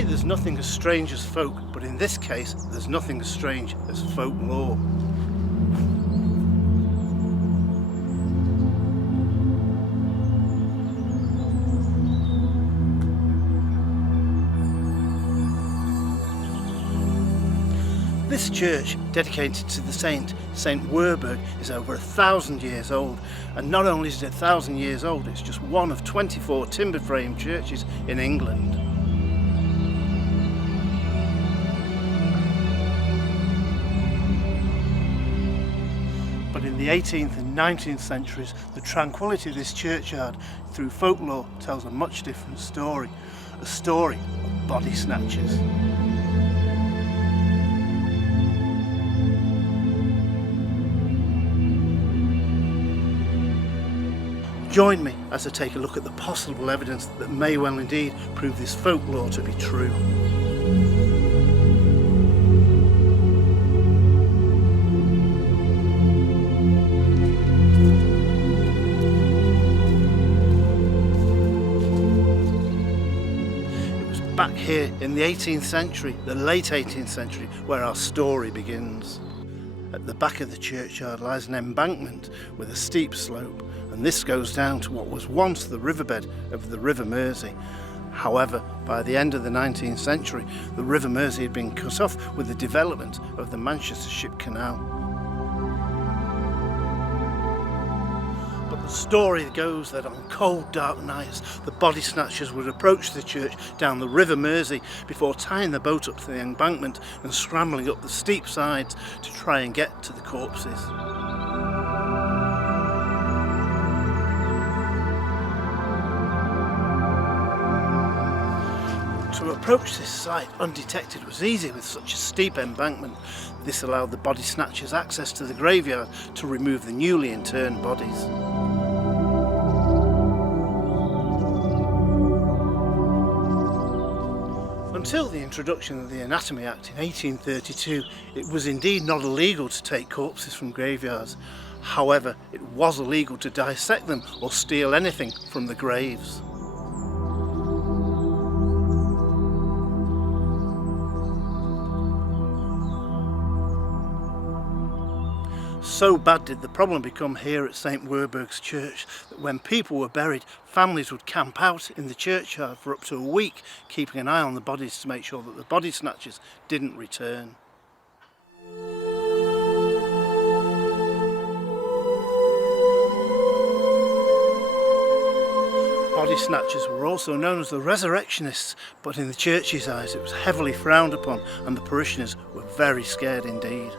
say there's nothing as strange as folk, but in this case there's nothing as strange as folklore. This church, dedicated to the saint, St. Werburgh, is over 1,000 years old, and not only is it 1,000 years old, it's just one of 24 timber frame churches in England. But in the 18th and 19th centuries, the tranquility of this churchyard through folklore tells a much different story, a story of body snatchers. Join me as I take a look at the possible evidence that may well indeed prove this folklore to be true. It was back here in the 18th century, the late 18th century, where our story begins. At the back of the churchyard lies an embankment with a steep slope, and this goes down to what was once the riverbed of the River Mersey. However, by the end of the 19th century, the River Mersey had been cut off with the development of the Manchester Ship Canal. But the story goes that on cold, dark nights, the body snatchers would approach the church down the River Mersey before tying the boat up to the embankment and scrambling up the steep sides to try and get to the corpses. To approach this site undetected was easy with such a steep embankment. This allowed the body snatchers access to the graveyard to remove the newly interned bodies. Until the introduction of the Anatomy Act in 1832, it was indeed not illegal to take corpses from graveyards. However, it was illegal to dissect them or steal anything from the graves. So bad did the problem become here at St. Werburgh's Church that when people were buried, families would camp out in the churchyard for up to a week, keeping an eye on the bodies to make sure that the body snatchers didn't return. Body snatchers were also known as the resurrectionists, but in the church's eyes it was heavily frowned upon and the parishioners were very scared indeed.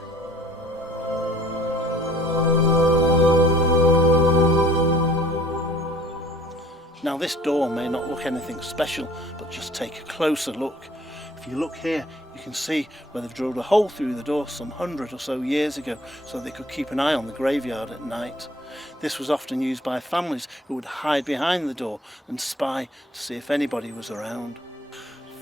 Now this door may not look anything special, but just take a closer look. If you look here, you can see where they've drilled a hole through the door some 100 or so years ago so they could keep an eye on the graveyard at night. This was often used by families who would hide behind the door and spy to see if anybody was around.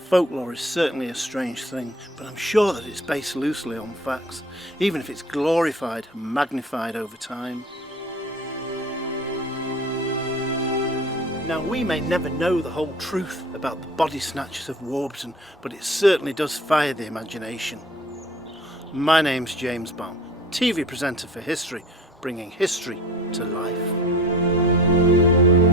Folklore is certainly a strange thing, but I'm sure that it's based loosely on facts, even if it's glorified and magnified over time. Now, we may never know the whole truth about the body snatchers of Warburton, but it certainly does fire the imagination. My name's James Balme, TV presenter for History, bringing history to life.